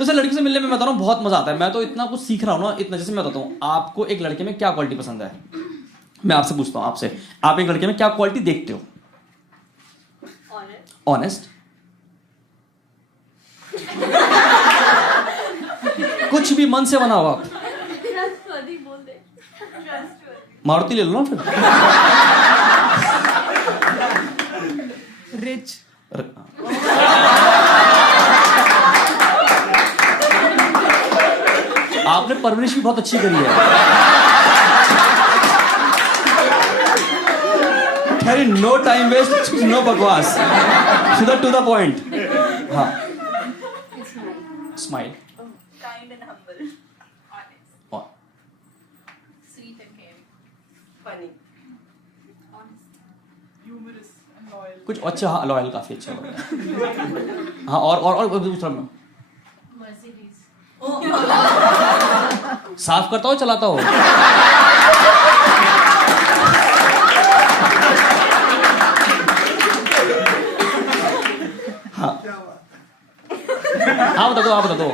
तो सर लड़की से मिलने में मैं बता रहा हूँ बहुत मजा आता है। मैं तो इतना कुछ सीख रहा हूँ ना, इतना। जैसे मैं बताता हूँ आपको, एक लड़के में क्या क्वालिटी पसंद है। मैं आपसे पूछता हूँ, आपसे, आप एक लड़के में क्या क्वालिटी देखते हो? ऑनेस्ट। कुछ भी मन से बनाओ आप। मारुति ले लो ना फिर। रिच। आपने परवरिश भी बहुत अच्छी करी है। खैर, नो टाइम वेस्ट, नो बकवास, सीधा टू द पॉइंट। हाँ, smile, kind and humble, honest, sweet and caring, funny, honest, humorous and loyal. कुछ अच्छा। हाँ, लॉयल काफी अच्छा लग रहा है। हाँ, और दूसरा में Mercedes, साफ करता हो चलाता हो? हाँ, हाँ बता दो, आप बता दो।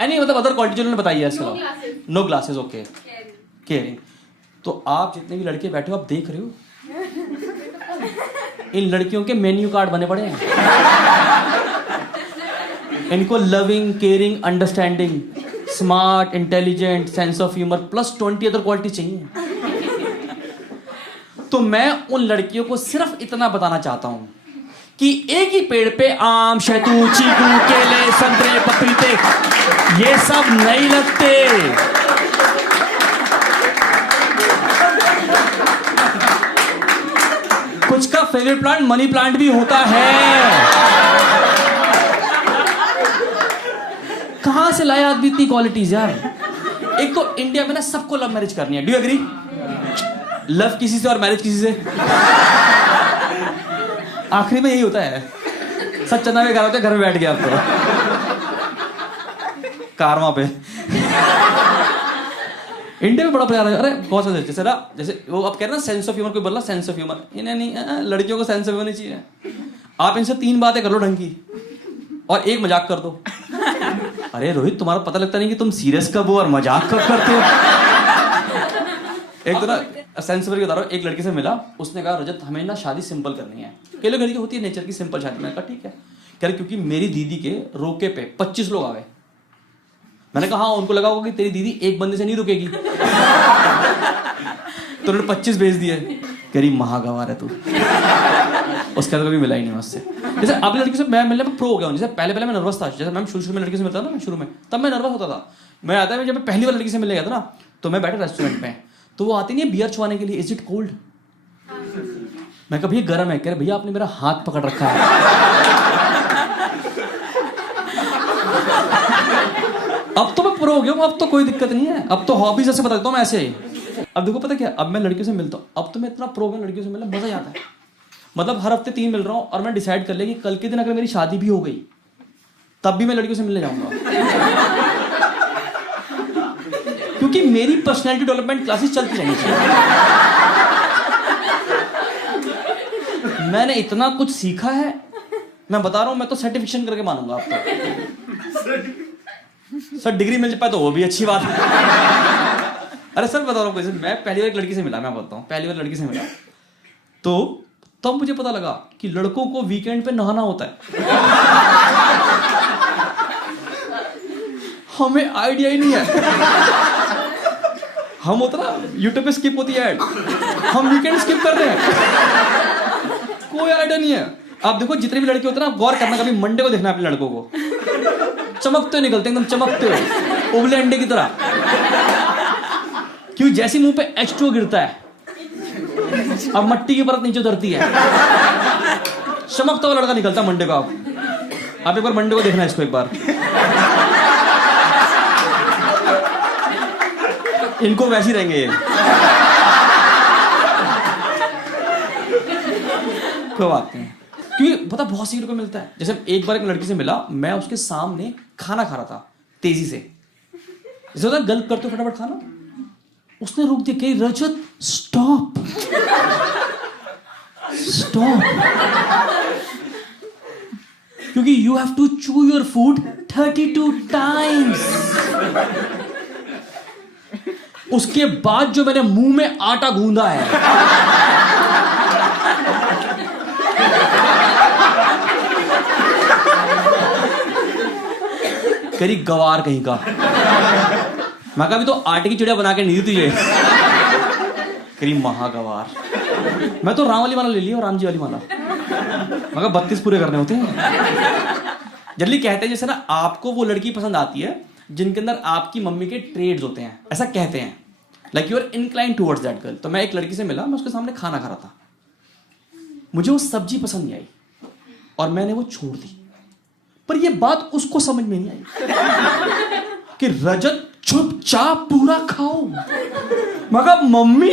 नहीं, मतलब अदर क्वालिटी जो उन्होंने बताई है इसके अलावा। No glasses, okay. केयरिंग। तो आप जितने भी लड़के बैठे हो, आप देख रहे हो इन लड़कियों के मेन्यू कार्ड बने पड़े हैं। इनको loving, caring, understanding, smart, intelligent, sense of humour plus 20 other quality चाहिए। तो मैं उन लड़कियों को सिर्फ इतना बताना चाहता हूं कि एक ही पेड़ पे आम, शहतूत, चीकू, केले, संतरे, पपीते, ये सब नहीं लगते। कुछ का फेवरेट प्लांट मनी प्लांट भी होता है। कहां से लाया आदमी इतनी क्वालिटीज यार? एक तो इंडिया में ना सबको लव मैरिज करनी है। Do you agree? लव किसी से और मैरिज किसी से, आखिरी में यही होता है। सब चंदा में घर होते, घर में बैठ गया आप तो कारवा पे। इंडिया में बड़ा प्यार है। अरे बहुत सारे जैसे ना, जैसे वो आप कह रहे हैं ना सेंस ऑफ ह्यूमर, कोई बोला सेंस ऑफ ह्यूमर, इन्हें नहीं, लड़कियों को सेंस ऑफ ह्यूमर नहीं चाहिए। आप इनसे 3 बातें कर लो ढंग की और एक मजाक कर दो। अरे रोहित, तुम्हारा पता लगता नहीं कि तुम सीरियस कब हो और मजाक कब करते हो। एक तो ना सेंस ऑफ ह्यूमर बता रहा हूँ, एक लड़की से मिला, उसने कहा रजत हमें ना शादी सिंपल करनी है। कई लोग लड़की होती है नेचर की सिंपल शादी। मैंने कहा ठीक है। कह रहे क्योंकि मेरी दीदी के रोके पे 25 लोग आ गए। मैंने कहा हाँ, उनको लगा होगा कि तेरी दीदी एक बंदे से नहीं रुकेगी, तो उन्होंने 25 भेज दिए। कह रही महागवार है तू। उसके बाद कभी मिला ही नहीं मुझसे। जैसे आप लड़की से मैं मिलने में प्रो हो गया हूँ। जैसे पहले मैं नर्वस था। जैसे मैं शुरू में लड़की से मिलता था ना, शुरू में तब मैं नर्वस होता था। मैं आता है, जब मैं पहली बार लड़की से मिलने गया था ना, तो मैं बैठा रेस्टोरेंट में, तो वो आती नहीं है बियर छुआने के लिए, इज इट कोल्ड? मैं कहा भैया गर्म है। कह रहे भैया आपने मेरा हाथ पकड़ रखा है। अब तो मैं प्रो हो गया हूँ, अब तो कोई दिक्कत नहीं है। अब तो हॉबीज ऐसे बता देता हूँ मैं ऐसे ही। अब देखो पता क्या, अब मैं लड़कियों से मिलता हूँ, अब तो मैं इतना प्रो हूँ लड़कियों से मिलना, मजा आता है। मतलब हर हफ्ते 3 मिल रहा हूँ और मैं डिसाइड कर लिया कि कल के दिन अगर मेरी शादी भी हो गई तब भी मैं लड़कियों से मिलने जाऊंगा। क्योंकि मेरी पर्सनैलिटी डेवलपमेंट क्लासेस चलती रहनी चाहिए। मैंने इतना कुछ सीखा है, मैं बता रहा हूं, मैं तो सर्टिफिकेशन करके मानूंगा आपको। सर डिग्री मिल जाए तो वो भी अच्छी बात है। अरे सर बता रहा हूँ, मैं पहली बार एक लड़की से मिला, मैं बोलता हूँ पहली बार लड़की से मिला, तो तब मुझे पता लगा कि लड़कों को वीकेंड पे नहाना होता है। हमें आइडिया ही नहीं है। हम होता ना यूट्यूब पे स्किप होती है ऐड, हम वीकेंड स्किप कर रहे हैं, कोई आइडिया नहीं है। आप देखो जितने भी लड़के होते हैं ना, गौर करना, कभी मंडे को देखना अपने लड़कों को, चमकते हुए निकलते एकदम चमकते हुए, उबले अंडे की तरह। क्यों? जैसे मुंह पे H2O गिरता है, अब मट्टी की परत नीचे उतरती है, चमकता हुआ लड़का निकलता मंडे को। आप एक बार मंडे को देखना इसको एक बार। इनको वैसे ही रहेंगे ये। कोई बात नहीं, क्योंकि पता बहुत सीखने को मिलता है। जैसे एक बार एक लड़की से मिला, मैं उसके सामने खाना खा रहा था तेजी से, जैसे होता है गल्प करते हो फटाफट खाना, उसने रोक दिया, कही रजत स्टॉप स्टॉप। क्योंकि you have to chew your food 32 times. उसके बाद जो मैंने मुंह में आटा गूंदा है, करी गवार कहीं का। मैं कहा अभी तो आटे की चिड़िया बना के नहीं दी तुझे, करी महागवार। मैं तो राम वाली माला ले ली और राम जी वाली माला। मैं कहा 32 पूरे करने होते हैं। जल्दी कहते हैं जैसे ना आपको वो लड़की पसंद आती है जिनके अंदर आपकी मम्मी के ट्रेड्स होते हैं, ऐसा कहते हैं, like you are incline towards that girl. तो मैं एक लड़की से मिला, मैं उसके सामने खाना खा रहा था, मुझे वो सब्जी पसंद नहीं आई और मैंने वो छोड़ दी। पर ये बात उसको समझ में नहीं आई कि रजत चुपचाप पूरा खाओ। मैं कहा मम्मी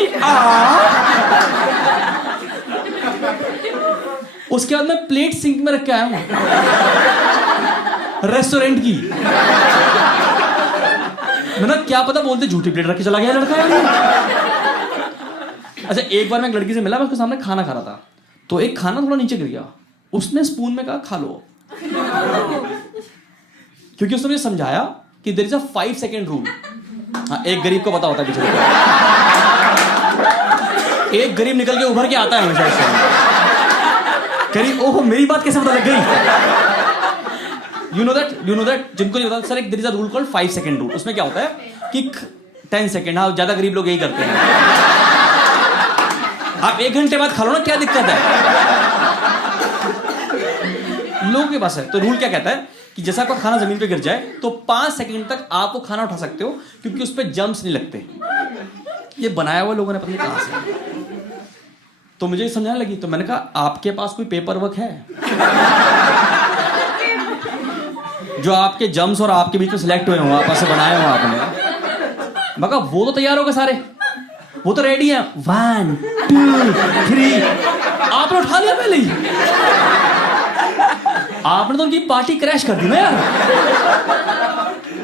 उसके बाद मैं प्लेट सिंक में रख के आया हूं रेस्टोरेंट की। मैंने क्या पता बोलते झूठी प्लेट रख के चला गया लड़का यार। अच्छा एक बार मैं एक लड़की से मिला, मैं उसके सामने खाना खा रहा था, तो एक खाना थोड़ा नीचे गिर गया, उसने स्पून में कहा खा लो, क्योंकि उसने मुझे समझाया कि there is a 5 second rule. हाँ, एक गरीब को पता होता है बेचारे को। एक गरीब निकल के उभर के आता है हमेशा इससे। कह ओहो मेरी बात कैसे पता लग गई। यू नो दैट जिनको नहीं पता सर, एक there is a rule called 5 second rule. उसमें क्या होता है कि 10 सेकंड, हाँ ज्यादा गरीब लोग यही करते हैं। आप 1 घंटे बाद खा लो ना, क्या दिक्कत है लोगों के पास है। तो रूल क्या कहता है कि जैसा आपका खाना जमीन पे गिर जाए तो 5 सेकंड तक आप वो खाना उठा सकते हो, क्योंकि उस पर जम्प्स नहीं लगते। ये बनाया हुआ लोगों ने पता नहीं कहां से। तो मुझे समझाने लगी, तो मैंने कहा आपके पास कोई पेपर वर्क है जो आपके जम्स और आपके बीच में सिलेक्ट हुए हो, आपस से बनाए हो आपने। मैं कहा वो तो तैयार हो गए सारे, वो तो रेडी है, 1 2 3। आपने उठा लिया पहले ही, आपने तो उनकी पार्टी क्रैश कर दी ना यार।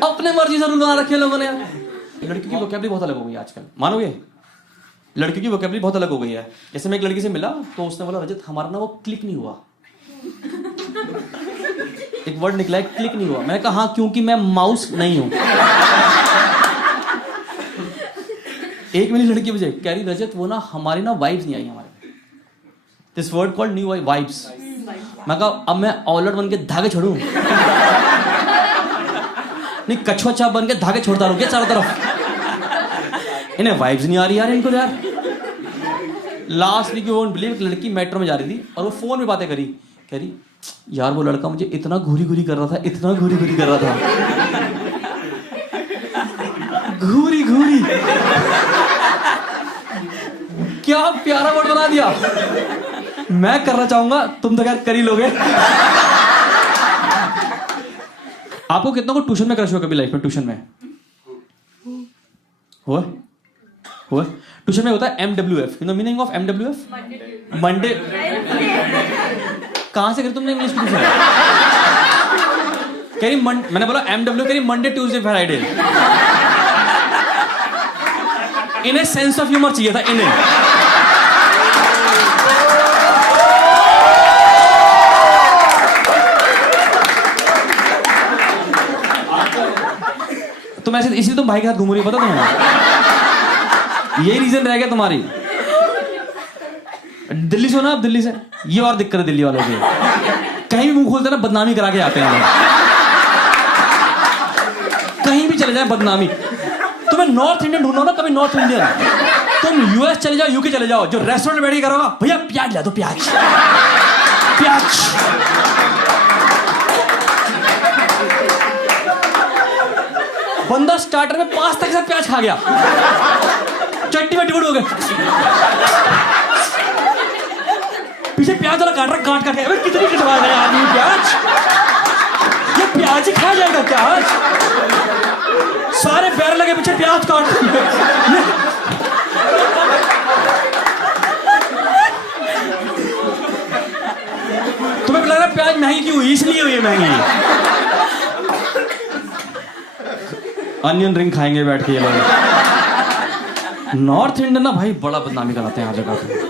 अपने मर्जी से रूल बना रखे लोगों ने यार। लड़कियों की वोकैबुलरी बहुत अलग हो गई है आजकल, मानोगे? लड़कियों की वोकैबुलरी बहुत अलग हो गई है। जैसे मैं एक लड़की से मिला तो उसने बोला रजत हमारा ना वो क्लिक नहीं हुआ। एक वर्ड निकला है क्लिक नहीं हुआ। मैंने कहा हाँ क्योंकि मैं माउस नहीं हूं। एक मेरी लड़की मुझे कह रही रजत वो ना हमारी ना वाइब्स नहीं आई हमारे। This word called new vibes. मैं कहा अब मैं औलट बन के धागे छोड़ूं? नहीं कछुआ चाप बन के धागे छोड़ता रहूं क्या चारों तरफ? इन्हें वाइब्स नहीं आ रही यार इनको यार। Last week you won't believe, लड़की मेट्रो में जा रही थी और वो फोन में बातें करी, कह रही यार वो लड़का मुझे इतना घूरी घूरी कर रहा था, इतना घूरी घूरी कर रहा था। घूरी घूरी क्या प्यारा वर्ड बना दिया। मैं करना चाहूंगा, तुम तो क्या कर ही लोगे। आपको कितना को ट्यूशन में क्रश हुआ कभी लाइफ में? ट्यूशन में हुआ? ट्यूशन में होता है MWF। You know meaning of MWF? Monday. कहां से करी तुमने इंग्लिश ट्यूशन? कह रही मैंने बोला MW, कह रही मंडे ट्यूसडे फ्राइडे। इन्हें सेंस ऑफ ह्यूमर चाहिए था इन्हें। तुम ऐसे इसलिए तुम भाई के साथ घूम रही हो, पता तुम्हें? यही रीजन रह गया तुम्हारी। दिल्ली से हो ना आप? दिल्ली से ये और दिक्कत है दिल्ली वालों की, कहीं भी मुंह खोलते ना बदनामी करा के आते हैं। कहीं भी चले जाए बदनामी। तुम्हें नॉर्थ इंडियन ढूंढना ना, कभी नॉर्थ इंडियन। तुम US चले जाओ, UK चले जाओ, जो रेस्टोरेंट में बैठ के करोगा भैया प्याज ला दो, प्याज प्याज। बंदा स्टार्टर में पास्ता के साथ प्याज खा गया, चट्टी में डिबड़ हो गए, पीछे प्याज वाला काट रहा, काट काट के कितनी कटवा रहा है आदमी प्याज। ये प्याज ही खा जाएगा क्या आज? सारे पैर लगे पीछे प्याज काट। तुम्हें लग रहा है प्याज महंगी क्यों हुई? इसलिए हुई है महंगी। अनियन रिंग खाएंगे बैठ के ये लोग। नॉर्थ इंडियन ना भाई बड़ा बदनामी कराते हैं हर जगह पे।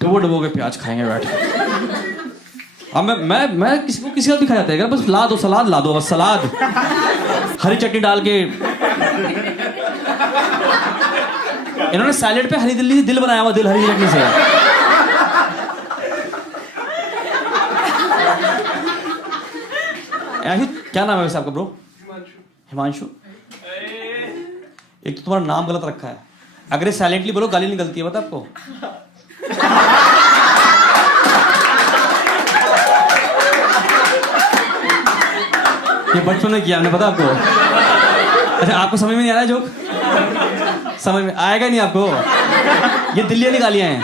डुबो डुबो के प्याज खाएंगे बैठ के। अब मैं किसी का भी खा जाता है, बस ला दो सलाद, ला दो बस सलाद, हरी चटनी डाल के। इन्होंने सैलेड पे हरी दिल्ली दिल बनाया हुआ, दिल हरी चटनी से। क्या नाम है वैसे आपका ब्रो? हिमांशु। एक तो तुम्हारा नाम गलत रखा है, अगर साइलेंटली बोलो गाली निकलती है, पता आपको? ये बचपन में किया हमने, पता आपको? अच्छा आपको समझ में नहीं आ रहा है जोक? समझ में आएगा नहीं आपको, ये दिल्ली वाली गालियां हैं।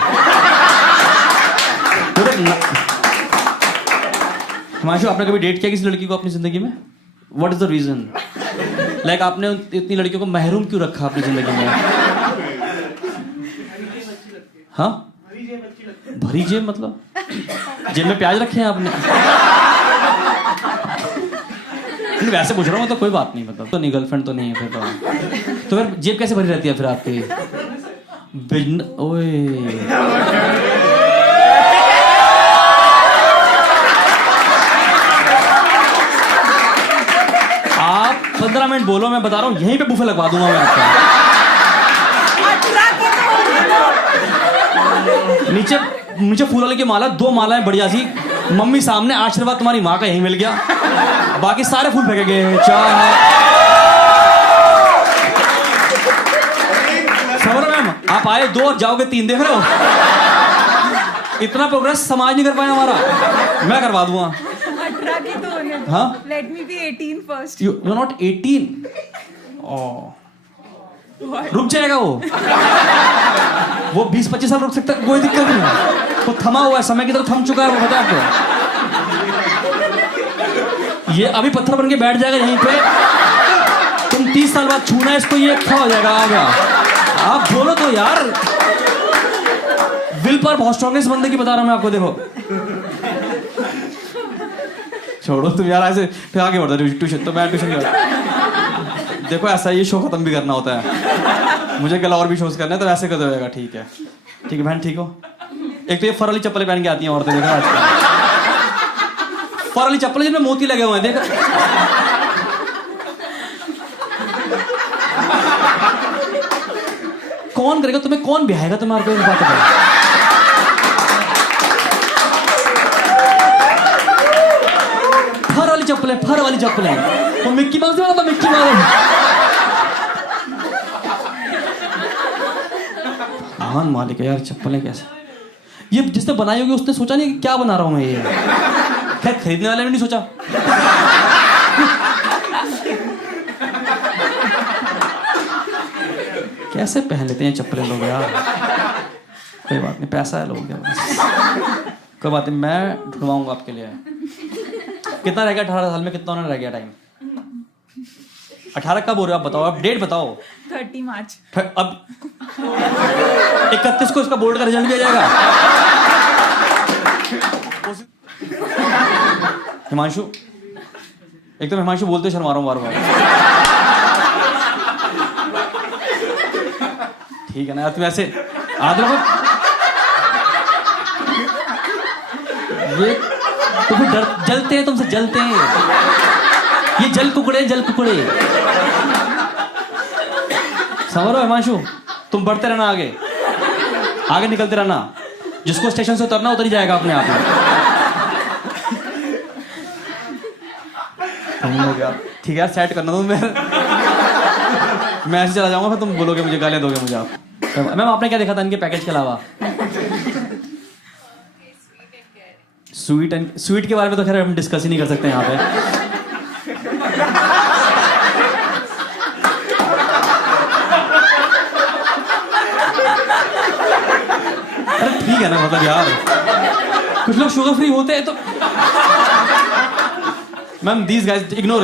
हिमांशु, आपने कभी डेट किया किसी लड़की को अपनी जिंदगी में? What is the reason? Like आपने इतनी लड़कियों को महरूम क्यों रखा अपनी जिंदगी में? हाँ, भरी जेब मतलब जेब में प्याज रखे हैं आपने? वैसे पूछ रहा हूँ, तो कोई बात नहीं, मतलब तो नहीं, गर्लफ्रेंड तो नहीं है फिर तो फिर जेब कैसे भरी रहती है फिर आपकी? ओए आप 15 मिनट बोलो, मैं बता रहा हूँ यहीं पे बुफे लगवा दूंगा मैं आपका। नीचे नीचे फूल वाले की माला, 2 मालाएं बढ़िया सी, मम्मी सामने, आशीर्वाद तुम्हारी माँ का यहीं मिल गया, बाकी सारे फूल फेंके गए। समझ मैम, आप आए 2 और जाओगे 3, देख रहे हो? इतना प्रोग्रेस समाज नहीं कर पाया हमारा, मैं करवा दूंगा। 18 की तो होने दो। हाँ, Let me be 18 first. You are not 18। रुक जाएगा वो 20-25 साल रुक सकता है, कोई दिक्कत नहीं है, वो थमा हुआ है, समय की तरह थम चुका है वो, पता है आपको? ये अभी पत्थर बन के बैठ जाएगा यहीं पे, तुम 30 साल बाद छूना है इसको, ये खड़ा हो जाएगा। आ गया, आप बोलो तो यार, विल पर बहुत स्ट्रॉन्गेस्ट बंदे की बता रहा हूं मैं आपको। देखो छोड़ो तुम यार, ऐसे फिर आगे बढ़ रहे ट्यूशन, तो मैं ट्यूशन देखो ऐसा ये शो खत्म भी करना होता है, मुझे कल और भी शोज करना है, तो ऐसे कर देगा। ठीक है बहन, ठीक हो? एक तो ये फर वाली चप्पलें पहन के आती हैं औरतें, देखा आजकल फर वाली चप्पलें जिनमें मोती लगे हुए हैं, देखा? कौन करेगा तुम्हें, कौन बिहाएगा तुम्हारे को? बात है, फर वाली चप्पलें, वो मिक्की माउस नहीं होता, मिक्की माउस। महान मालिक है यार, चप्पलें कैसे ये जिसने बनाई होगी उसने सोचा नहीं कि क्या बना रहा हूं मैं ये। खैर खरीदने वाले ने नहीं सोचा। कैसे पहन लेते हैं चप्पलें लोग यार, कोई बात नहीं, पैसा है लोगों के पास, कोई बात नहीं, मैं ढूंढवाऊंगा आपके लिए। कितना रह गया 18 साल में, कितना होने रह गया टाइम? 18 कब हो रहे हो आप बताओ, आप डेट बताओ। 30 मार्च। अब 31 को इसका बोर्ड का रिजल्ट भी आ जाएगा। हिमांशु, एक तो हिमांशु बोलते शर्मा रहा हूं बार बार। ठीक है ना यार, तुम ऐसे याद रखो, ये तो फिर जलते हैं तुमसे, जलते हैं ये, जल कुकड़े समझ रहे हो हिमांशु? तुम बढ़ते रहना, आगे निकलते रहना, जिसको स्टेशन से उतरना उतर ही जाएगा अपने आप में। ठीक है यार, सेट करना तुम, मैं ऐसे चला जाऊंगा, फिर तुम बोलोगे मुझे, गालियां दोगे मुझे आप। मैम आपने क्या देखा था इनके पैकेज के अलावा? स्वीट के बारे में तो खैर हम डिस्कस ही नहीं कर सकते यहाँ पे। अरे ठीक है ना, मतलब यार कुछ लोग शुगर फ्री होते हैं तो मैम दीज गाइस इग्नोर।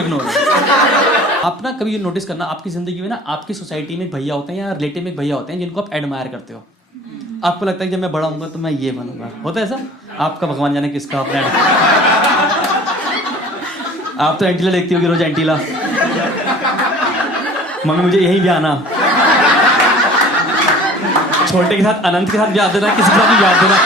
आप ना कभी ये नोटिस करना, आपकी जिंदगी में ना, आपकी सोसाइटी में एक भैया होते हैं या रिलेटिव में एक भैया होते हैं जिनको आप एडमायर करते हो। आपको लगता है कि जब मैं बड़ा होऊंगा तो मैं ये बनूंगा, होता है ऐसा? आपका भगवान जाने किसका अपने आप तो एंटीला देखती होगी रोज, एंटीला, मम्मी मुझे यही ब्याह आना, छोटे के साथ अनंत के साथ ब्याह देना, किसी के साथ भी ब्याह देना।